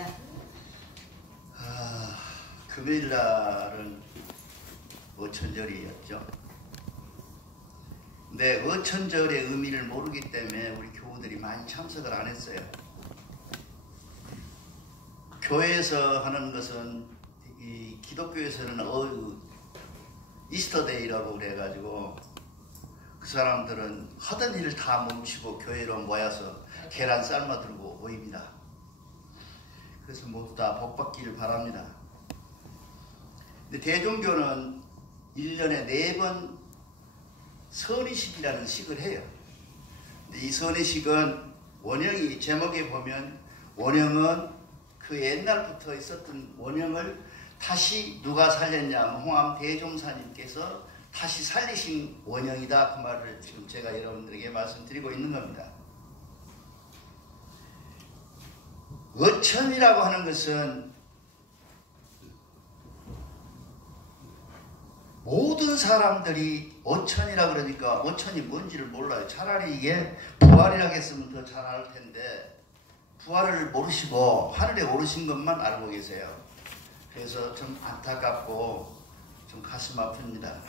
하겠습니다. 금요일 날은 어천절이었죠. 근데 어천절의 의미를 모르기 때문에 우리 교우들이 많이 참석을 안 했어요. 교회에서 하는 것은 이 기독교에서는 이스터데이라고 그래가지고 그 사람들은 하던 일을 다 멈추고 교회로 모여서 계란 삶아 들고 모입니다. 그래서 모두 다 복 받기를 바랍니다. 근데 대종교는 1년에 4번 선의식이라는 식을 해요. 근데 이 선의식은 원형이 제목에 보면 원형은 그 옛날부터 있었던 원형을 다시 누가 살렸냐, 홍암 대종사님께서 다시 살리신 원형이다. 그 말을 지금 제가 여러분들에게 말씀드리고 있는 겁니다. 어천이라고 하는 것은 모든 사람들이 어천이라 그러니까 어천이 뭔지를 몰라요. 차라리 이게 부활이라고 했으면 더 잘 알 텐데 부활을 모르시고 하늘에 오르신 것만 알고 계세요. 그래서 좀 안타깝고 좀 가슴 아픕니다.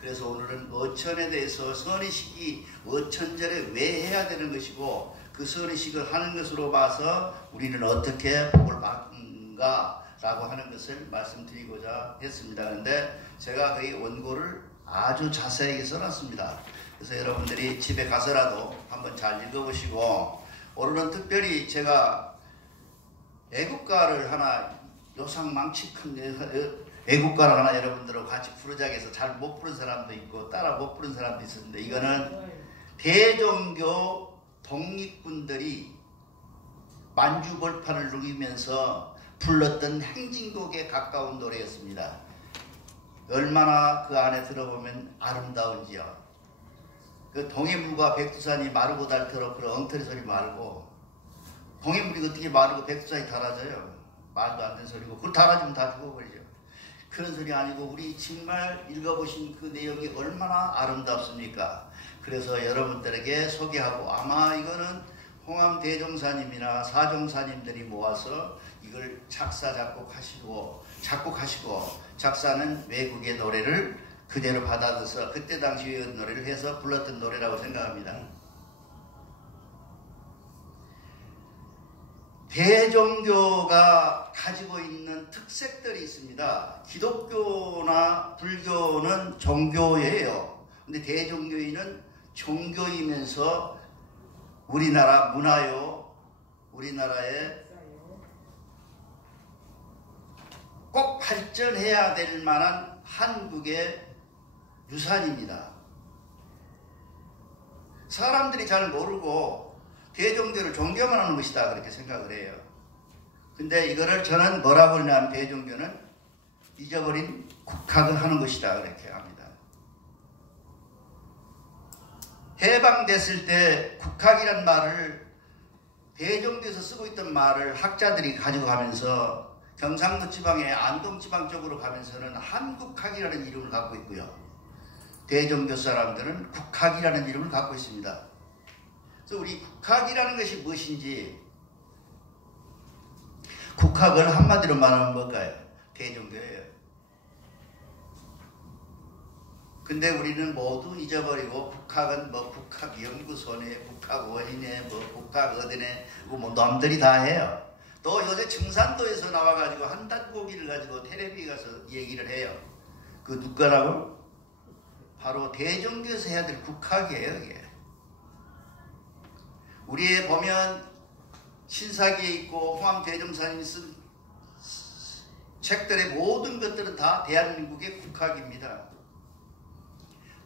그래서 오늘은 어천에 대해서 선의식이 어천절에 왜 해야 되는 것이고 그 선의식을 하는 것으로 봐서 우리는 어떻게 복을 받는가 라고 하는 것을 말씀드리고자 했습니다. 그런데 제가 거의 원고를 아주 자세하게 써놨습니다. 그래서 여러분들이 집에 가서라도 한번 잘 읽어보시고, 오늘은 특별히 제가 애국가를 하나, 요상망치 큰 애국가를 하나 여러분들하고 같이 부르자고 해서 잘 못 부른 사람도 있고 따라 못 부른 사람도 있었는데, 이거는 대종교 독립군들이 만주벌판을 누리면서 불렀던 행진곡에 가까운 노래였습니다. 얼마나 그 안에 들어보면 아름다운지요. 그 동해물과 백두산이 마르고 닳도록 그런 엉터리 소리 말고, 동해물이 어떻게 마르고 백두산이 닳아져요? 말도 안 되는 소리고, 그걸 닳아지면 다 죽어버리죠. 그런 소리 아니고 우리 정말 읽어보신 그 내용이 얼마나 아름답습니까? 그래서 여러분들에게 소개하고, 아마 이거는 홍암 대종사님이나 사종사님들이 모아서 이걸 작사 작곡하시고 작사는 외국의 노래를 그대로 받아서 그때 당시 외국 노래를 해서 불렀던 노래라고 생각합니다. 대종교가 가지고 있는 특색들이 있습니다. 기독교나 불교는 종교예요. 근데 대종교인은 종교이면서 우리나라 문화요, 우리나라의 꼭 발전해야 될 만한 한국의 유산입니다. 사람들이 잘 모르고 대종교를 종교만 하는 것이다 그렇게 생각을 해요. 근데 이거를 저는 뭐라고 하냐면 대종교는 잊어버린 국학을 하는 것이다 그렇게 합니다. 해방됐을 때 국학이란 말을, 대종교에서 쓰고 있던 말을 학자들이 가지고 가면서 경상도 지방의 안동 지방 쪽으로 가면서는 한국학이라는 이름을 갖고 있고요. 대종교 사람들은 국학이라는 이름을 갖고 있습니다. 그래서 우리 국학이라는 것이 무엇인지, 국학을 한마디로 말하면 뭘까요? 대종교예요. 근데 우리는 모두 잊어버리고 국학은 뭐 국학연구소네, 국학원이네, 뭐 국학 어디네, 뭐 남들이 다 해요. 또 요새 청산도에서 나와가지고 한단고기를 가지고 텔레비 가서 얘기를 해요. 그 누가라고? 바로 대종교에서 해야 될 국학이에요, 이게. 우리에 보면 신사기에 있고 홍암 대종사님이 쓴 책들의 모든 것들은 다 대한민국의 국학입니다.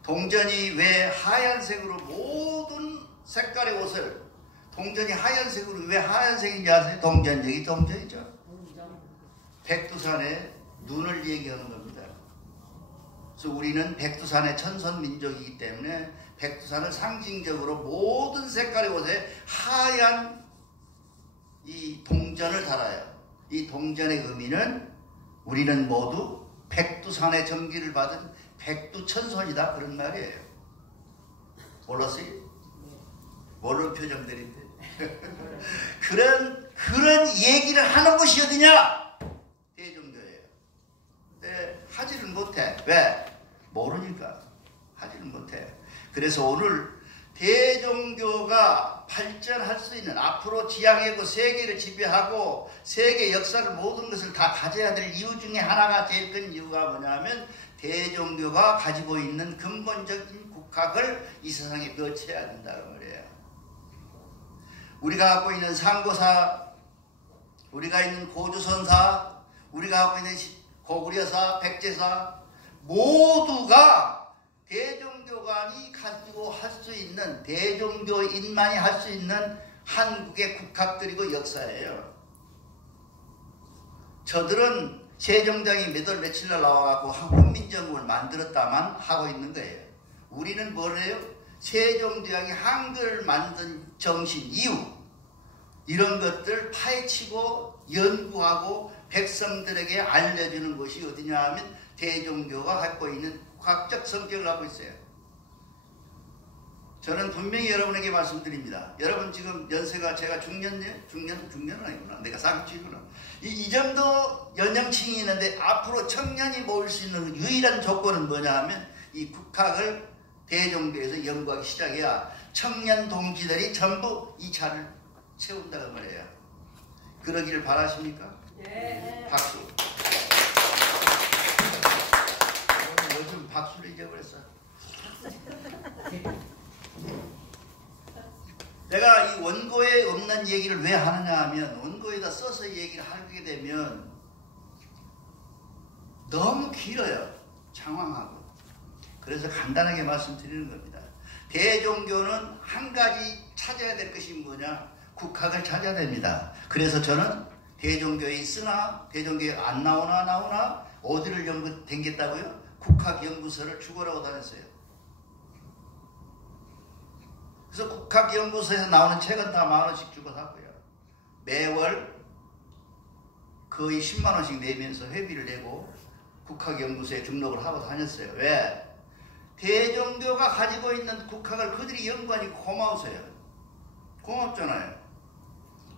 동전이 왜 하얀색으로 모든 색깔의 옷을, 동전이 하얀색으로 왜 하얀색인지 아세요? 동전적이 동전이죠. 백두산의 눈을 얘기하는 겁니다. 그래서 우리는 백두산의 천선민족이기 때문에 백두산을 상징적으로 모든 색깔의 옷에 하얀 이 동전을 달아요. 이 동전의 의미는 우리는 모두 백두산의 점기를 받은 백두천손이다 그런 말이에요. 몰랐어요? 모르는 표정들인데. 그런 그런 얘기를 하는 곳이 어디냐? 대종교예요. 근데 하지를 못해. 왜? 모르니까 하지를 못해. 그래서 오늘 대종교가 발전할 수 있는, 앞으로 지향하고 세계를 지배하고 세계 역사를 모든 것을 다 가져야 될 이유 중에 하나가, 제일 큰 이유가 뭐냐면 대종교가 가지고 있는 근본적인 국학을 이 세상에 펼쳐야 된다는 말이에요. 우리가 갖고 있는 상고사, 우리가 있는 고조선사, 우리가 갖고 있는 고구려사, 백제사, 모두가 대종교관이 가지고 할 수 있는, 대종교인만이 할 수 있는 한국의 국학들이고 역사예요. 저들은 세종대왕이 몇 월 며칠 날 나와갖고 훈민정음을 만들었다만 하고 있는 거예요. 우리는 뭘 해요? 세종대왕이 한글을 만든 정신, 이유, 이런 것들 파헤치고 연구하고 백성들에게 알려주는 것이 어디냐 하면 대종교가 갖고 있는 국학적 성격을 갖고 있어요. 저는 분명히 여러분에게 말씀드립니다. 여러분 지금 연세가, 제가 중년은 아니구나. 내가 상주구나. 이 정도 연령층이 있는데 앞으로 청년이 모일 수 있는 유일한 조건은 뭐냐 하면 이 국학을 대종교에서 연구하기 시작해야 청년 동지들이 전부 이 차를 채운다고 말이에요. 그러기를 바라십니까? 네. 박수. 요즘 박수를 잊어버렸어. 내가 이 원고에 없는 얘기를 왜 하느냐 하면, 원고에다 써서 얘기를 하게 되면 너무 길어요. 장황하고. 그래서 간단하게 말씀드리는 겁니다. 대종교는 한 가지 찾아야 될 것이 뭐냐? 국학을 찾아야 됩니다. 그래서 저는 대종교에 있으나 대종교에 안 나오나 어디를 연구 댕겼다고요? 국학연구소를 죽어라고 다녔어요. 그래서 국학연구소에서 나오는 책은 다 10,000원씩 주고 샀고요. 매월 거의 10만원씩 내면서 회비를 내고 국학연구소에 등록을 하고 다녔어요. 왜? 대종교가 가지고 있는 국학을 그들이 연구하니 고마워서요. 고맙잖아요.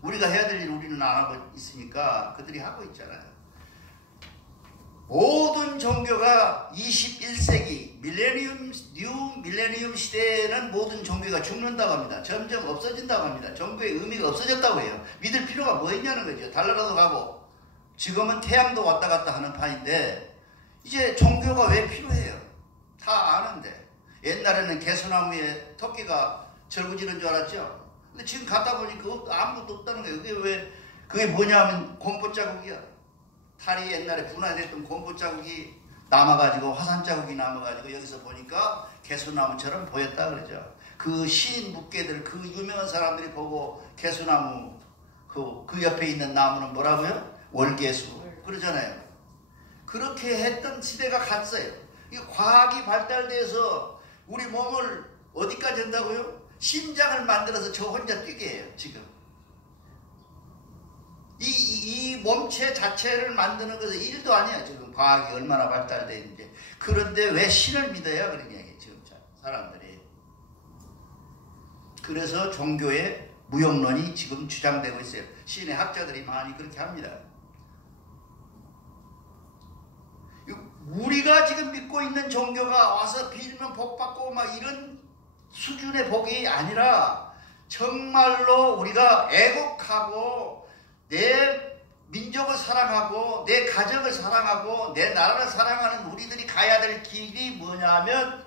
우리가 해야 될 일 우리는 안 하고 있으니까 그들이 하고 있잖아요. 모든 종교가 21세기 뉴 밀레니엄 시대에는 모든 종교가 죽는다고 합니다. 점점 없어진다고 합니다. 종교의 의미가 없어졌다고 해요. 믿을 필요가 뭐 있냐는 거죠. 달나라도 가고 지금은 태양도 왔다 갔다 하는 판인데 이제 종교가 왜 필요해요? 다 아는데. 옛날에는 개소나무에 토끼가 절구지는 줄 알았죠. 근데 지금 갔다 보니까 아무것도 없다는 거예요. 그게 뭐냐면 곰보 자국이야. 탈이 옛날에 분화됐던 곰보 자국이 남아가지고, 화산 자국이 남아가지고 여기서 보니까 개소나무처럼 보였다 그러죠. 그 시인 묵계들, 그 유명한 사람들이 보고 개소나무 그 옆에 있는 나무는 뭐라고요? 월개수 그러잖아요. 그렇게 했던 시대가 갔어요. 이 과학이 발달돼서 우리 몸을 어디까지 한다고요? 심장을 만들어서 저 혼자 뛰게 해요. 지금 이 몸체 자체를 만드는 것은 일도 아니야. 지금 과학이 얼마나 발달되어 있는지. 그런데 왜 신을 믿어야 그러냐, 지금 사람들이. 그래서 종교의 무용론이 지금 주장되고 있어요. 신의 학자들이 많이 그렇게 합니다. 우리가 지금 믿고 있는 종교가 와서 빌면 복 받고 막 이런 수준의 복이 아니라 정말로 우리가 애국하고 내 민족을 사랑하고 내 가정을 사랑하고 내 나라를 사랑하는 우리들이 가야 될 길이 뭐냐면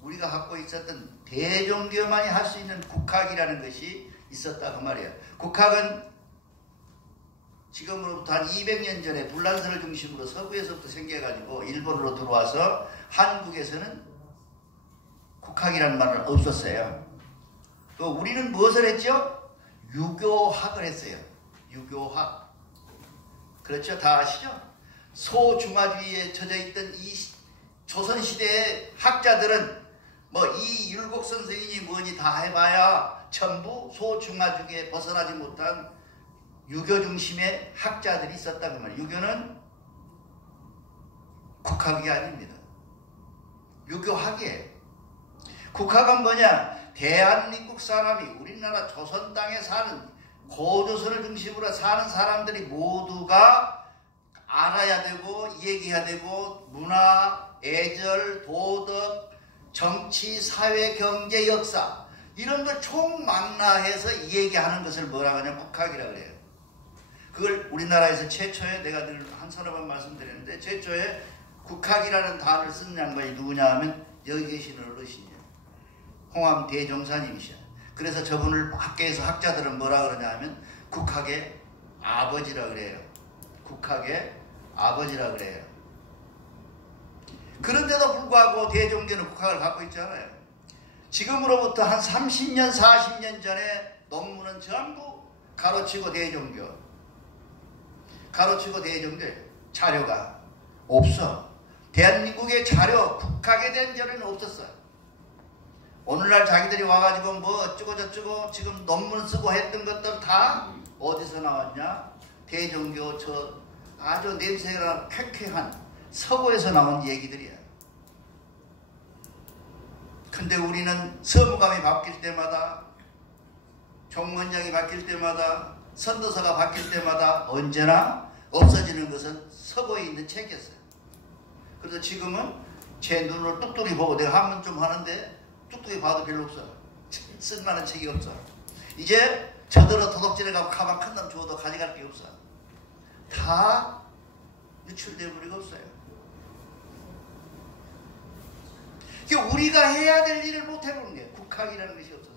우리가 갖고 있었던 대종교만이 할 수 있는 국학이라는 것이 있었다 그 말이에요. 국학은 지금으로부터 한 200년 전에 불란서를 중심으로 서부에서부터 생겨가지고 일본으로 들어와서 한국에서는 국학이라는 말은 없었어요. 또 우리는 무엇을 했죠? 유교학을 했어요. 유교학. 그렇죠? 다 아시죠? 소중화주의에 젖어있던 이 조선시대의 학자들은 뭐 이율곡 선생님이 뭐니 다 해봐야 전부 소중화주의에 벗어나지 못한 유교 중심의 학자들이 있었다고 말이에요. 유교는 국학이 아닙니다. 유교학이에요. 국학은 뭐냐? 대한민국 사람이 우리나라 조선 땅에 사는 고조선을 중심으로 사는 사람들이 모두가 알아야 되고 얘기해야 되고 문화, 예절, 도덕, 정치, 사회, 경제, 역사 이런 걸 총망라해서 얘기하는 것을 뭐라고 하냐면 국학이라고 그래요. 그걸 우리나라에서 최초에 내가 늘 한 서너 번 말씀드렸는데 최초에 국학이라는 단어를 쓴 양반이 누구냐 하면 여기 계시는 어르신이에요. 홍암 대종사님이셔. 그래서 저분을 학계에서 학자들은 뭐라 그러냐 하면 국학의 아버지라 그래요. 국학의 아버지라 그래요. 그런데도 불구하고 대종교는 국학을 갖고 있잖아요. 지금으로부터 한 30년, 40년 전에 논문은 전부 가로치고 대종교. 가로치고 대종교예요. 자료가 없어. 대한민국의 자료, 국학에 대한 자료는 없었어요. 오늘날 자기들이 와가지고 뭐 어쩌고 저쩌고 지금 논문 쓰고 했던 것들 다 어디서 나왔냐? 대종교 저 아주 냄새가 쾌쾌한 서구에서 나온 얘기들이야. 근데 우리는 서무감이 바뀔 때마다 종문장이 바뀔 때마다 선도서가 바뀔 때마다 언제나 없어지는 것은 서구에 있는 책이었어요. 그래서 지금은 제 눈으로 뚝뚝이 보고 내가 한문 좀 하는데 뚝뚝이 봐도 별로 없어. 쓸만한 책이 없어. 이제 저더러 도둑질해 가고 가방 큰 놈 줘도 가져갈 게 없어. 다 유출되어 버리고 없어요. 이게 우리가 해야 될 일을 못 해보는 게 국학이라는 것이 없어서.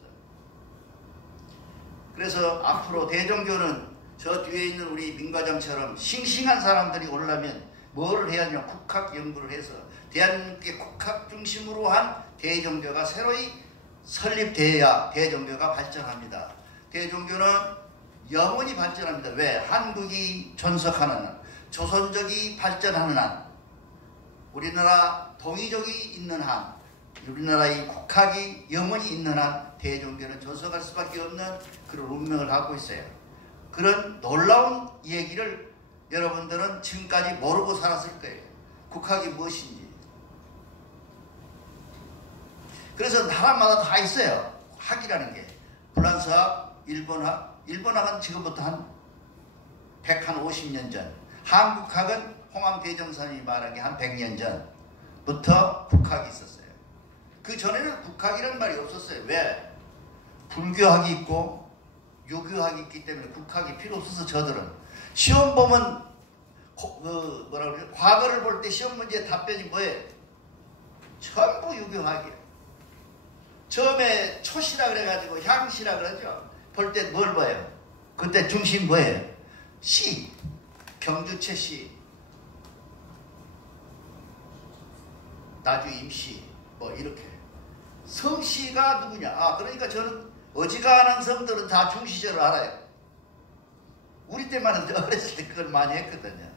그래서 앞으로 대종교는 저 뒤에 있는 우리 민과장처럼 싱싱한 사람들이 오려면 뭐를 해야 하냐? 국학 연구를 해서 대한민국의 국학 중심으로 한 대종교가 새로이 설립되어야 대종교가 발전합니다. 대종교는 영원히 발전합니다. 왜? 한국이 존속하는 한, 조선족이 발전하는 한, 우리나라 동이족이 있는 한, 우리나라의 국학이 영원히 있는 한 대종교는 존속할 수밖에 없는 그런 운명을 갖고 있어요. 그런 놀라운 얘기를 여러분들은 지금까지 모르고 살았을 거예요. 국학이 무엇인지. 그래서 나라마다 다 있어요. 학이라는 게. 프랑스학, 일본학. 일본학은 지금부터 한 150년 전. 한국학은 홍암 대종사님이 말한 게 한 100년 전부터 국학이 있었어요. 그 전에는 국학이라는 말이 없었어요. 왜? 불교학이 있고 유교학이 있기 때문에 국학이 필요 없어서 저들은 시험 보면 뭐라 그러죠? 과거를 볼 때 시험 문제 답변이 뭐예요? 전부 유교학이에요. 처음에 초시라 그래가지고 향시라 그러죠. 볼 때 뭘 봐요? 그때 중심 뭐예요? 시, 경주체 시, 나주 임시, 뭐 이렇게. 성시가 누구냐? 아, 그러니까 저는 어지간한 성들은 다 중시절을 알아요. 우리 때만은 어렸을 때 그걸 많이 했거든요.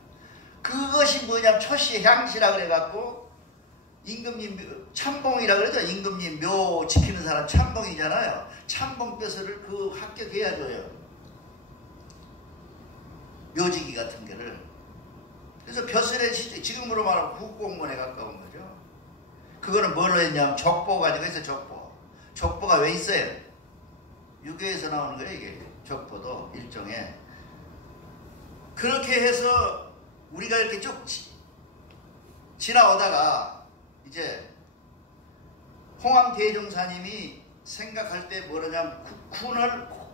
그것이 뭐냐면 초시, 향시라 그래갖고 임금님 참봉이라 그러죠. 임금님 묘 지키는 사람 참봉이잖아요. 참봉 벼슬을 그 합격해야 줘요. 묘지기 같은 게를. 그래서 벼슬의 시대, 지금으로 말하면 국공문에 가까운 거죠. 그거는 뭘로 했냐면 족보 가지고 있어요. 족보. 족보가 왜 있어요? 유교에서 나오는 거예요. 이게 족보도 일종의. 그렇게 해서 우리가 이렇게 쭉 지나오다가 이제 홍암 대종사님이 생각할 때 뭐냐면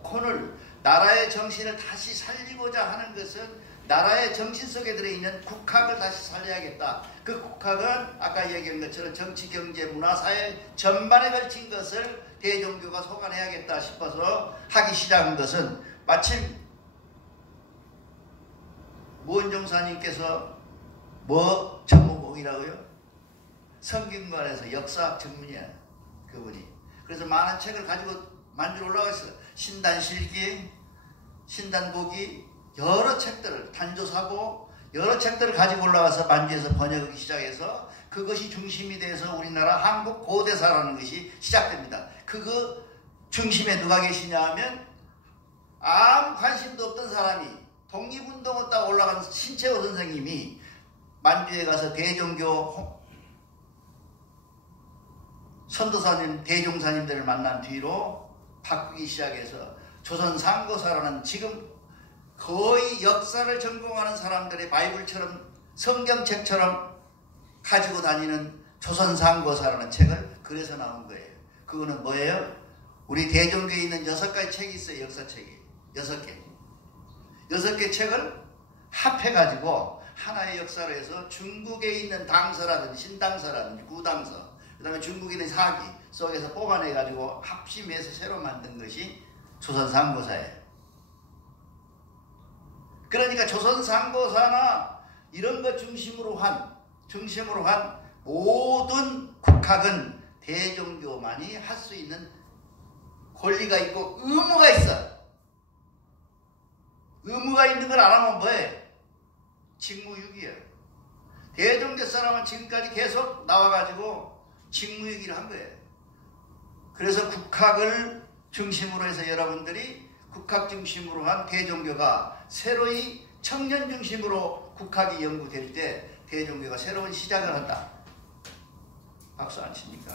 국훈을 나라의 정신을 다시 살리고자 하는 것은 나라의 정신 속에 들어있는 국학을 다시 살려야겠다. 그 국학은 아까 얘기한 것처럼 정치, 경제, 문화, 사회 전반에 걸친 것을 대종교가 소관해야겠다 싶어서 하기 시작한 것은 마침 무원종사님께서 뭐 전문공이라고요? 성균관에서 역사학 전문이야. 그분이. 그래서 많은 책을 가지고 만주로 올라갔어요. 신단실기, 신단보기, 여러 책들을, 단조사고 여러 책들을 가지고 올라가서 만주에서 번역하기 시작해서 그것이 중심이 돼서 우리나라 한국 고대사라는 것이 시작됩니다. 그 중심에 누가 계시냐 하면 아무 관심도 없던 사람이 독립운동을 딱 올라간 신채호 선생님이 만주에 가서 대종교 선도사님, 대종사님들을 만난 뒤로 바꾸기 시작해서 조선상고사라는 지금 거의 역사를 전공하는 사람들이 바이블처럼 성경책처럼 가지고 다니는 조선상고사라는 책을 그래서 나온 거예요. 그거는 뭐예요? 우리 대종교에 있는 6가지 책이 있어요. 역사책이 6개. 6개 책을 합해가지고 하나의 역사로 해서 중국에 있는 당서라든지 신당서라든지 구당서, 그 다음에 중국에 있는 사기 속에서 뽑아내가지고 합심해서 새로 만든 것이 조선상고사예요. 그러니까 조선상고사나 이런 것 중심으로 한 모든 국학은 대종교만이 할 수 있는 권리가 있고 의무가 있어. 의무가 있는 걸 안 하면 뭐해? 직무유기예요. 대종교 사람은 지금까지 계속 나와가지고 직무유기를 한 거예요. 그래서 국학을 중심으로 해서 여러분들이 국학 중심으로 한 대종교가 새로이 청년 중심으로 국학이 연구될 때 대종교가 새로운 시작을 한다. 박수 안 칩니까?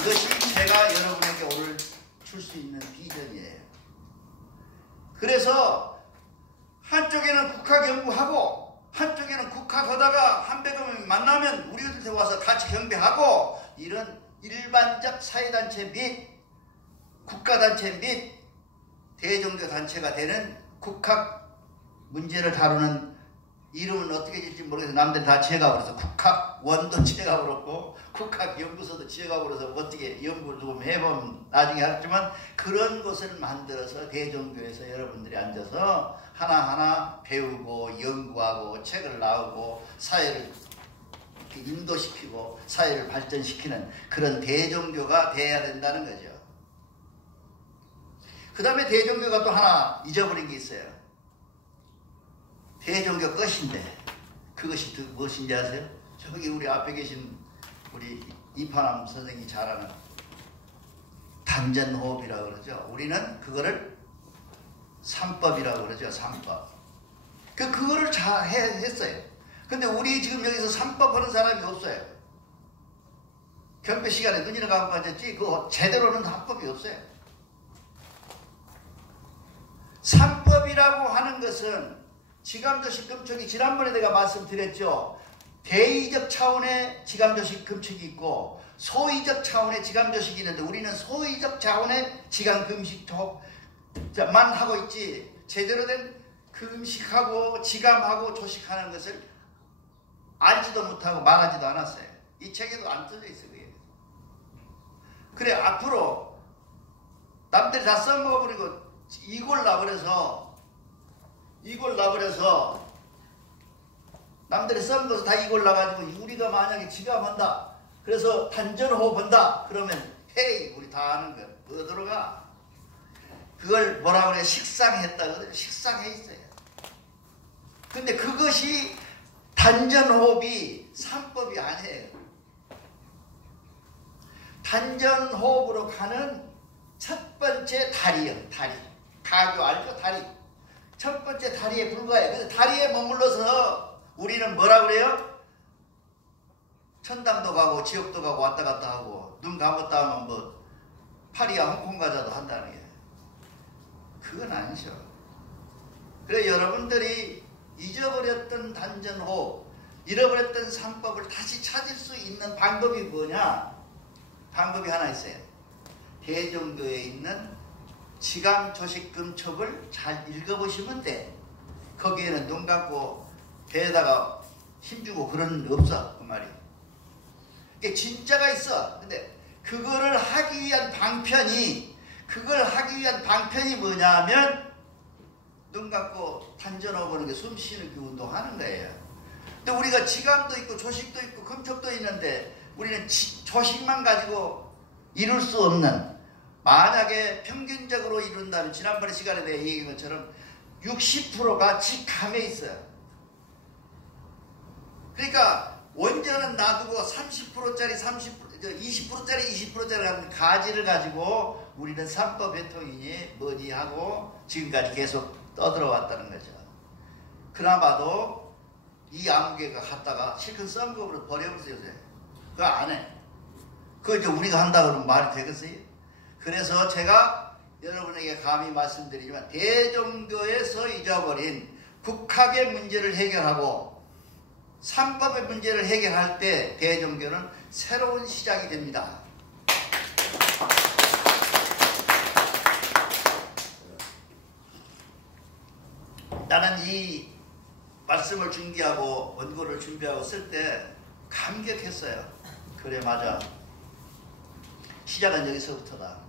이것이 제가 여러분에게 오늘 줄 수 있는 비전이에요. 그래서 한쪽에는 국학 연구하고 한쪽에는 국학하다가 한백음을 만나면 우리한테 와서 같이 경배하고 이런 일반적 사회단체 및 국가단체 및 대종교 단체가 되는 국학 문제를 다루는 이름은 어떻게 질지 모르겠어요. 남들이 다 지어가고 그래서 국학원도 지어가고 그렇고 국학연구소도 지어가고 그래서 어떻게 연구를 좀 해보면 나중에 하겠지만 그런 곳을 만들어서 대종교에서 여러분들이 앉아서 하나하나 배우고 연구하고 책을 나오고 사회를 인도시키고 사회를 발전시키는 그런 대종교가 돼야 된다는 거죠. 그 다음에 대종교가 또 하나 잊어버린 게 있어요. 대종교 끝인데 그것이 무엇인지 아세요? 저기 우리 앞에 계신 우리 이파남 선생님이 잘 아는 단전호흡이라고 그러죠. 우리는 그거를 삼법이라고 그러죠. 삼법. 그거를 잘 했어요. 근데 우리 지금 여기서 삼법 하는 사람이 없어요. 경배 시간에 눈이나 감고 앉았지 그거 제대로는 합법이 없어요. 삼법이라고 하는 것은 지감조식 금축이 지난번에 내가 말씀드렸죠. 대의적 차원의 지감조식 금축이 있고 소의적 차원의 지감조식이 있는데 우리는 소의적 차원의 지감금식만 하고 있지 제대로 된 금식하고 지감하고 조식하는 것을 알지도 못하고 말하지도 않았어요. 이 책에도 안 써져 있어요. 그게. 그래 앞으로 남들이 다 써먹어버리고 이걸 놔버려서 남들이 썬 것을 다 이걸 놔가지고 우리가 만약에 지감한다 그래서 단전호흡 한다 그러면 헤이 우리 다 아는 거야. 어디로 가? 그걸 뭐라 그래? 식상했다. 식상해 있어요. 근데 그것이 단전호흡이 삼법이 아니에요. 단전호흡으로 가는 첫 번째 다리요. 다리. 가교 알죠? 다리. 첫 번째 다리에 불과해요. 그래서 다리에 머물러서 우리는 뭐라 그래요? 천당도 가고 지옥도 가고 왔다 갔다 하고 눈 감았다 하면 뭐 파리야 홍콩 가자도 한다는 게 그건 아니죠. 그래 여러분들이 잊어버렸던 단전호흡 잃어버렸던 삼법을 다시 찾을 수 있는 방법이 뭐냐? 방법이 하나 있어요. 대종교에 있는 지감조식금촉을 잘 읽어보시면 돼. 거기에는 눈 감고 배에다가 힘주고 그런 거 없어. 그 말이. 이게 진짜가 있어. 근데 그걸 하기 위한 방편이 뭐냐 하면 눈 감고 단전호흡 하는 게 숨 쉬는 그 운동하는 거예요. 근데 우리가 지감도 있고 조식도 있고 금촉도 있는데 우리는 조식만 가지고 이룰 수 없는 만약에 평균적으로 이룬다면 지난번에 시간에 내가 얘기한 것처럼 60%가 지감에 있어요. 그러니까 원전은 놔두고 30%짜리 20%짜리 20%짜리 하는 가지를 가지고 우리는 삼법 회통이니 뭐니 하고 지금까지 계속 떠들어왔다는 거죠. 그나마도 이 아무개가 갔다가 실컷 썬 거로 버려버렸어요. 그거 안 해. 그거 이제 우리가 한다 그러면 말이 되겠어요? 그래서 제가 여러분에게 감히 말씀드리지만 대종교에서 잊어버린 국학의 문제를 해결하고 삼법의 문제를 해결할 때 대종교는 새로운 시작이 됩니다. 나는 이 말씀을 준비하고 원고를 준비하고 쓸 때 감격했어요. 그래, 맞아. 시작은 여기서부터다.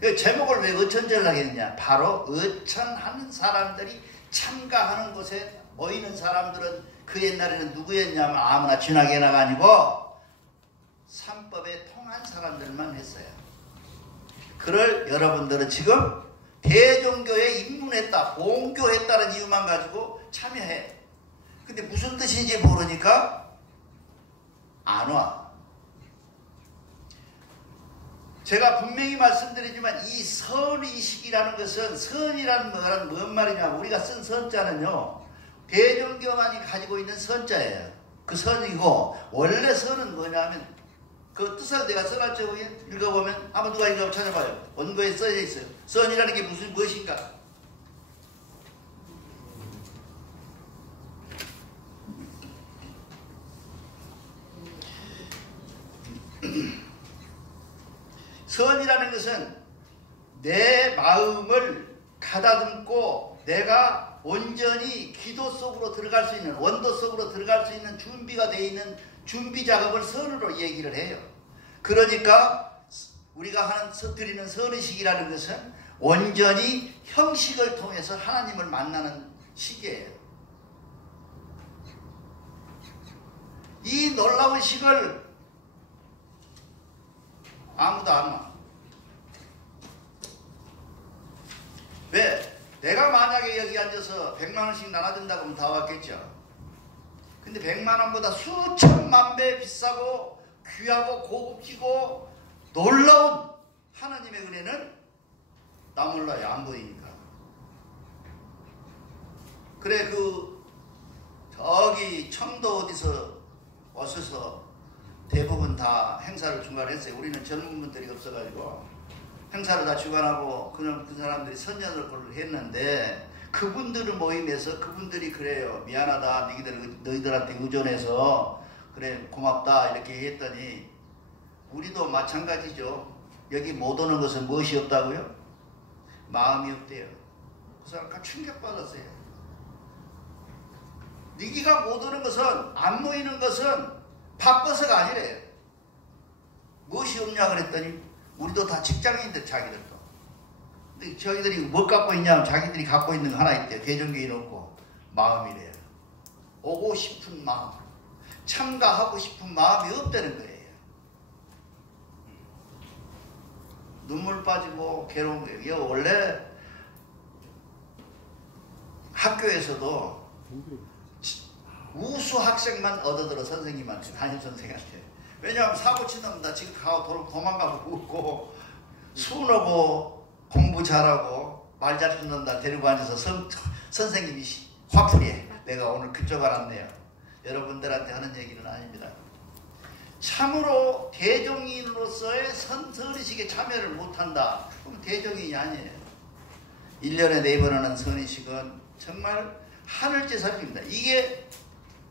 그 제목을 왜 어천제를 하겠냐? 바로 어천하는 사람들이 참가하는 곳에 모이는 사람들은 그 옛날에는 누구였냐면 아무나 지나게나가 아니고 삼법에 통한 사람들만 했어요. 그럴 여러분들은 지금 대종교에 입문했다, 봉교했다는 이유만 가지고 참여해. 근데 무슨 뜻인지 모르니까 안 와. 제가 분명히 말씀드리지만 이 선의식이라는 것은, 선이라는 말은 뭔 말이냐, 우리가 쓴 선자는요 대종교만이 가지고 있는 선자예요. 그 선이고, 원래 선은 뭐냐면 그 뜻을 내가 써놨죠. 읽어보면 한번 누가 읽어보면 찾아봐요. 원고에 써져 있어요. 선이라는 게 무엇인가? 선이라는 것은 내 마음을 가다듬고 내가 온전히 기도 속으로 들어갈 수 있는, 원도 속으로 들어갈 수 있는 준비가 되어 있는 준비 작업을 선으로 얘기를 해요. 그러니까 우리가 드리는 선의식이라는 것은 온전히 형식을 통해서 하나님을 만나는 시기예요. 이 놀라운 식을 아무도 안 와. 왜? 내가 만약에 여기 앉아서 100만 원씩 나눠준다고 하면 다 왔겠죠. 근데 100만 원보다 수천만 배 비싸고 귀하고 고급지고 놀라운 하나님의 은혜는 나 몰라요. 안 보이니까. 그래, 저기 청도 어디서 오셔서 대부분 다 행사를 주관했어요. 우리는 젊은 분들이 없어가지고 행사를 다 주관하고 그냥 그 사람들이 선전을 했는데, 그분들은 모임에서 그분들이 그래요. 미안하다, 너희들한테 의존해서 그래 고맙다 이렇게 했더니, 우리도 마찬가지죠. 여기 못 오는 것은 무엇이 없다고요? 마음이 없대요. 그 사람 충격받았어요. 니기가 못 오는 것은, 안 모이는 것은 바빠서가 아니래요. 무엇이 없냐 그랬더니, 우리도 다 직장인들, 자기들도. 근데 저희들이 뭐 갖고 있냐면 자기들이 갖고 있는 거 하나 있대요. 대종교인 없고 마음이래요. 오고 싶은 마음, 참가하고 싶은 마음이 없다는 거예요. 눈물 빠지고 괴로운 거예요. 이게 원래 학교에서도 우수 학생만 얻어들어, 선생님한테, 담임선생한테. 왜냐하면 사고 친 놈은 다 지금 가고 도망가고 웃고, 순하고 공부 잘하고 말 잘 듣는 날 데리고 앉아서 선생님이 화풀이해. 내가 오늘 그쪽 알았네요. 여러분들한테 하는 얘기는 아닙니다. 참으로 대종인으로서의 선의식에 참여를 못한다. 그럼 대종인이 아니에요. 1년에 4번 하는 선의식은 정말 하늘제사입니다. 이게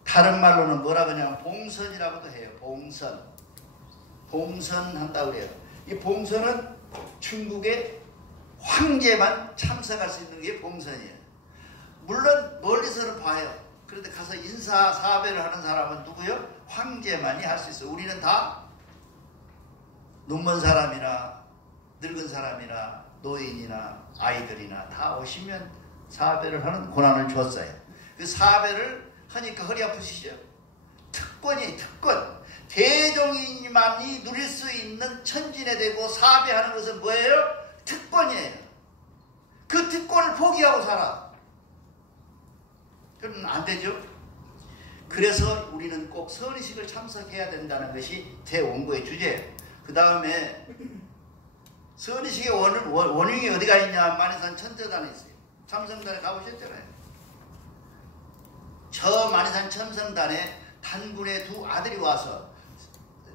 다른 말로는 뭐라 그러냐면 봉선이라고도 해요. 봉선한다고 그래요. 이 봉선은 중국의 황제만 참석할 수 있는 게 봉선이에요. 물론 멀리서는 봐요. 그런데 가서 인사사배를 하는 사람은 누구요? 황제만이 할 수 있어요. 우리는 다 눈먼 사람이나 늙은 사람이나 노인이나 아이들이나 다 오시면 사배를 하는 고난을 줬어요. 그 사배를 하니까 허리 아프시죠? 특권이 특권. 대종인만이 누릴 수 있는 천진에 대고 사배하는 것은 뭐예요? 특권이에요. 그 특권을 포기하고 살아. 그럼 안 되죠? 그래서 우리는 꼭 선의식을 참석해야 된다는 것이 제 원고의 주제예요. 그 다음에 선의식의 원흉이 어디가 있냐? 만이산 천재단에 있어요. 참성단에 가보셨잖아요. 저 만이산 참성단에 단군의 두 아들이 와서,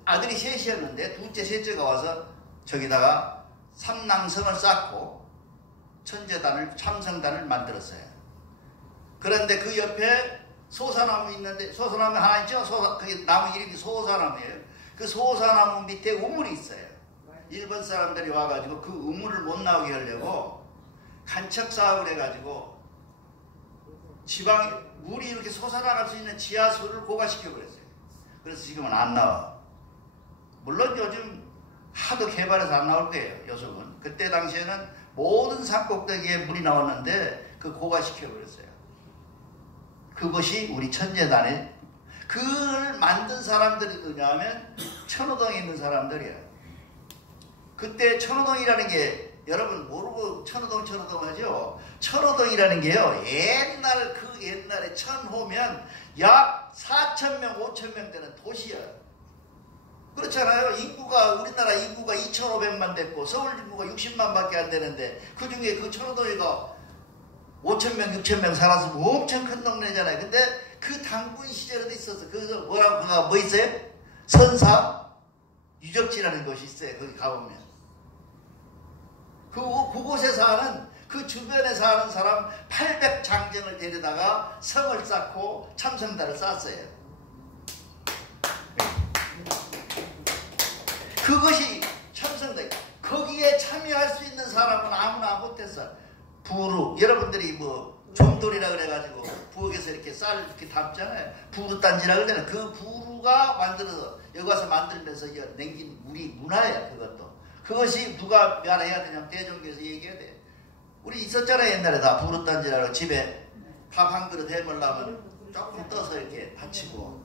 아들이 셋이었는데 둘째 셋째가 와서 저기다가 삼낭성을 쌓고 천재단을 참성단을 만들었어요. 그런데 그 옆에 소사나무 있는데 소사나무 하나 있죠? 그게 나무 이름이 소사나무예요. 그 소사나무 밑에 우물이 있어요. 일본 사람들이 와가지고 그 우물을 못 나오게 하려고 간척 사업을 해가지고 지방 물이 이렇게 솟아나갈 수 있는 지하수를 고가시켜 버렸어요. 그래서 지금은 안 나와. 물론 요즘 하도 개발해서 안 나올 거예요. 요즘은. 그때 당시에는 모든 산꼭대기에 물이 나왔는데 그 고가시켜 버렸어요. 그것이 우리 천재단의 그걸 만든 사람들이 누구냐면 천호동에 있는 사람들이에요. 그때 천호동이라는 게 여러분 모르고 천호동 하죠. 천호동이라는 게요. 옛날에 천호면 약 4,000명 5,000명 되는 도시야. 그렇잖아요. 우리나라 인구가 2,500만 됐고 서울 인구가 60만 밖에 안 되는데 그 중에 그 천호동이가 5,000명 6,000명 살아서 엄청 큰 동네잖아요. 근데 그 당군 시절에도 있었어. 그가 뭐 있어요? 선사 유적지라는 곳이 있어요. 거기 가보면 그곳에 사는 그 주변에 사는 사람 800장정을 데려다가 성을 쌓고 참성단을 쌓았어요. 그것이 참성단. 거기에 참여할 수 있는 사람은 아무나 못했어. 부루 여러분들이 뭐 좀돌이라 그래가지고 부엌에서 이렇게 쌀 이렇게 담잖아요. 부루단지라 그러잖아요. 그 부루가 만들어서 여기 와서 만들면서 냉긴 우리 문화야. 그것이 누가 말해야 되냐면 대종교에서 얘기해야 돼. 우리 있었잖아요. 옛날에 다 부루단지라고 집에 밥 한 그릇 해먹으려면 조금 떠서 이렇게 받치고.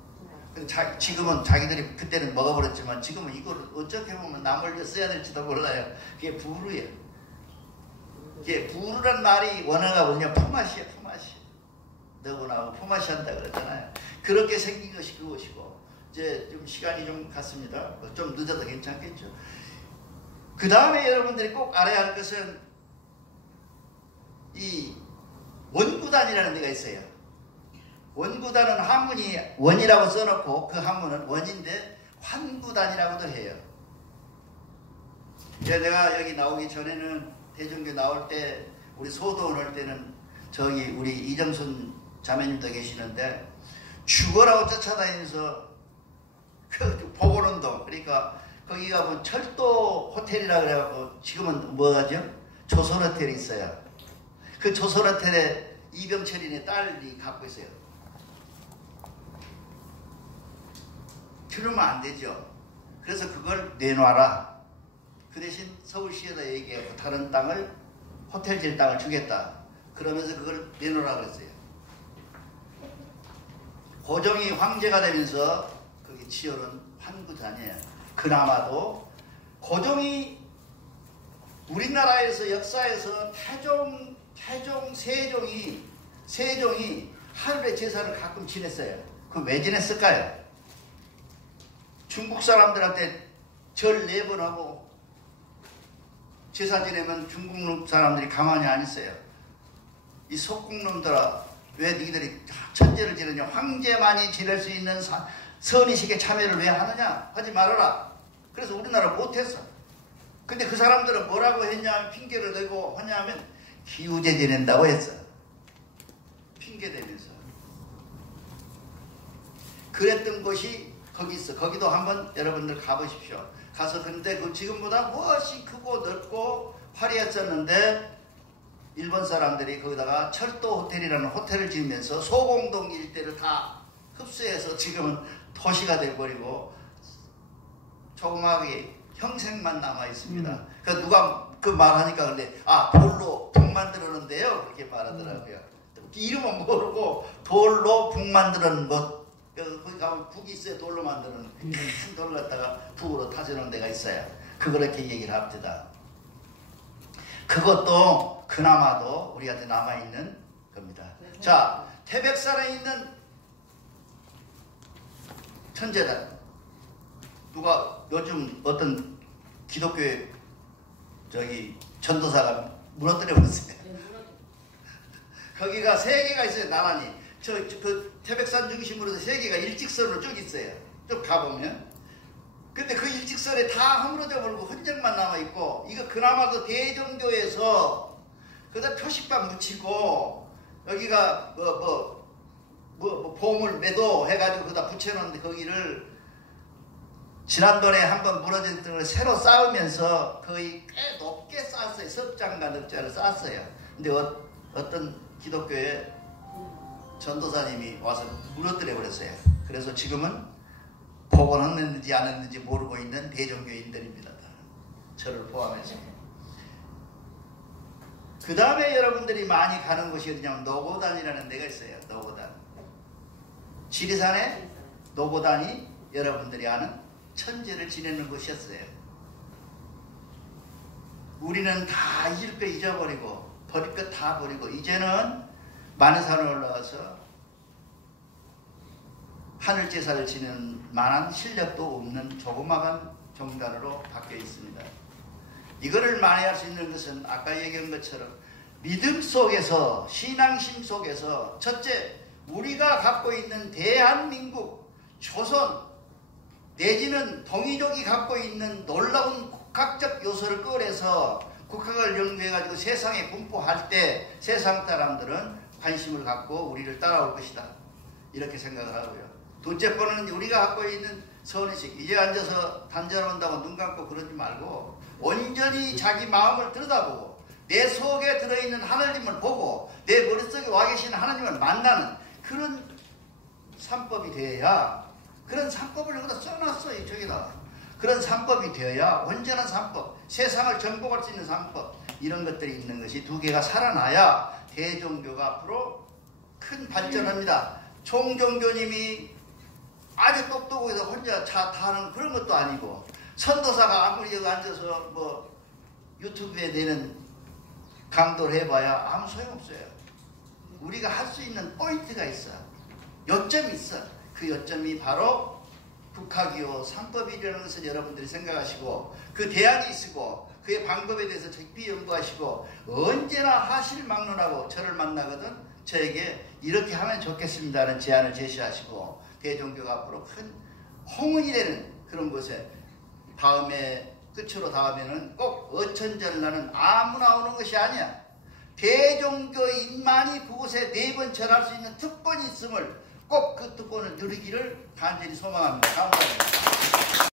지금은 자기들이 그때는 먹어버렸지만 지금은 이걸 어떻게 보면 나물려 써야 될지도 몰라요. 그게 부루예요. 이게 부루란 말이 원어가 뭐냐 품앗이야. 품앗이. 너구나 품앗이 한다 그랬잖아요. 그렇게 생긴 것이 그것이고 이제 좀 시간이 좀 갔습니다. 좀 늦어도 괜찮겠죠. 그 다음에 여러분들이 꼭 알아야 할 것은 이 원구단이라는 데가 있어요. 원구단은 한문이 원이라고 써놓고 그 한문은 원인데 환구단이라고도 해요. 내가 여기 나오기 전에는 대종교 나올 때 우리 소도원 할 때는 저기 우리 이정순 자매님도 계시는데 죽어라고 쫓아다니면서 그 복원운동 그러니까 거기가 뭐 철도 호텔이라 그래갖고 지금은 뭐 하죠? 조선 호텔이 있어요. 그 조선 호텔에 이병철이네 딸이 갖고 있어요. 그러면 안 되죠. 그래서 그걸 내놔라. 그 대신 서울시에다 얘기하고 다른 땅을 호텔질 땅을 주겠다. 그러면서 그걸 내놓으라 그랬어요. 고종이 황제가 되면서 거기 지어놓은 환구단이에요. 그나마도 고종이 우리나라에서 역사에서 세종이 하늘의 제사를 가끔 지냈어요. 그 왜 지냈을까요? 중국 사람들한테 절 4번 하고 제사 지내면 중국 사람들이 가만히 안 있어요. 이 속국놈들아 왜 니들이 천제를 지내냐. 황제만이 지낼 수 있는 선의식에 참여를 왜 하느냐. 하지 말아라. 그래서 우리나라 못했어. 근데 그 사람들은 뭐라고 했냐 핑계를 대고 하냐면 기우제 지낸다고 했어. 핑계대면서. 그랬던 곳이 거기 있어. 거기도 한번 여러분들 가보십시오. 가서 근데 그 지금보다 훨씬 크고 넓고 화려했었는데 일본 사람들이 거기다가 철도 호텔이라는 호텔을 지으면서 소공동 일대를 다 흡수해서 지금은 도시가 돼버리고 조그마하게 형색만 남아 있습니다. 그 누가 그 말하니까 근데 돌로 북 만들었는데요 그렇게 말하더라고요. 이름은 모르고 돌로 북 만드는 곳. 거기 가면 북이 있어요. 돌로 만드는 큰 돌 갖다가 북으로 타세놓은 데가 있어요. 그렇게 얘기를 합니다. 그것도 그나마도 우리한테 남아있는 겁니다. 자, 태백산에 있는 천재단. 누가 요즘 어떤 기독교의 전도사가 무너뜨려 버렸어요. 거기가 3개가 있어요. 나란히. 그 태백산 중심으로 해서 3개가 일직선으로 쭉 있어요. 쭉 가보면 근데 그 일직선에 다 허물어져 버리고 흔적만 남아있고, 이거 그나마 그 대종교에서 그다 표식만 묻히고, 여기가 보물 매도 해가지고 그다 붙여놓는데, 거기를 지난번에 한번 무너진 걸 새로 쌓으면서 거의 꽤 높게 쌓았어요. 석장과 넉장을 쌓았어요. 근데 어떤 기독교의 전도사님이 와서 무너뜨려 버렸어요. 그래서 지금은 복원했는지 안 했는지 모르고 있는 대종교인들입니다. 저를 포함해서. 그 다음에 여러분들이 많이 가는 곳이 어디냐면 노고단이라는 데가 있어요. 노고단. 지리산에 노고단이 여러분들이 아는 천재를 지내는 곳이었어요. 우리는 다 잊을 거 잊어버리고 버릴 것 다 버리고 이제는 많은 산에 올라가서 하늘 제사를 지내는 만한 실력도 없는 조그마한 종단으로 바뀌어 있습니다. 이거를 만회할 수 있는 것은 아까 얘기한 것처럼 믿음 속에서, 신앙심 속에서, 첫째, 우리가 갖고 있는 대한민국, 조선, 내지는 동이족이 갖고 있는 놀라운 국학적 요소를 꺼내서 국학을 연구해가지고 세상에 분포할 때 세상 사람들은 관심을 갖고 우리를 따라올 것이다. 이렇게 생각을 하고요. 둘째 번은 우리가 갖고 있는 선의식, 이제 앉아서 단전한다고 눈 감고 그러지 말고 온전히 자기 마음을 들여다보고 내 속에 들어있는 하나님을 보고 내 머릿속에 와 계신 하나님을 만나는 그런 산법이 되어야, 그런 산법을 여기다 써놨어요. 저기다. 그런 산법이 되어야 온전한 산법, 세상을 정복할 수 있는 산법, 이런 것들이 있는 것이 두 개가 살아나야 대종교가 앞으로 큰 발전합니다. 총종교님이 아주 똑똑해서 혼자 차 타는 그런 것도 아니고, 선도사가 아무리 여기 앉아서 유튜브에 내는 강도를 해봐야 아무 소용없어요. 우리가 할 수 있는 포인트가 있어. 요점이 있어. 그 요점이 바로 국학이요 산법이라는 것을 여러분들이 생각하시고 그 대안이 있고 그의 방법에 대해서 깊이 연구하시고, 언제나 하실막론하고 저를 만나거든 저에게 이렇게 하면 좋겠습니다는 제안을 제시하시고, 대종교가 앞으로 큰 홍은이 되는 그런 곳에 다음에 끝으로 다음에는 꼭 어천전라는 아무나 오는 것이 아니야. 대종교인만이 그곳에 4번 절할 수 있는 특권이 있음을 꼭 그 특권을 누리기를 간절히 소망합니다. 감사합니다.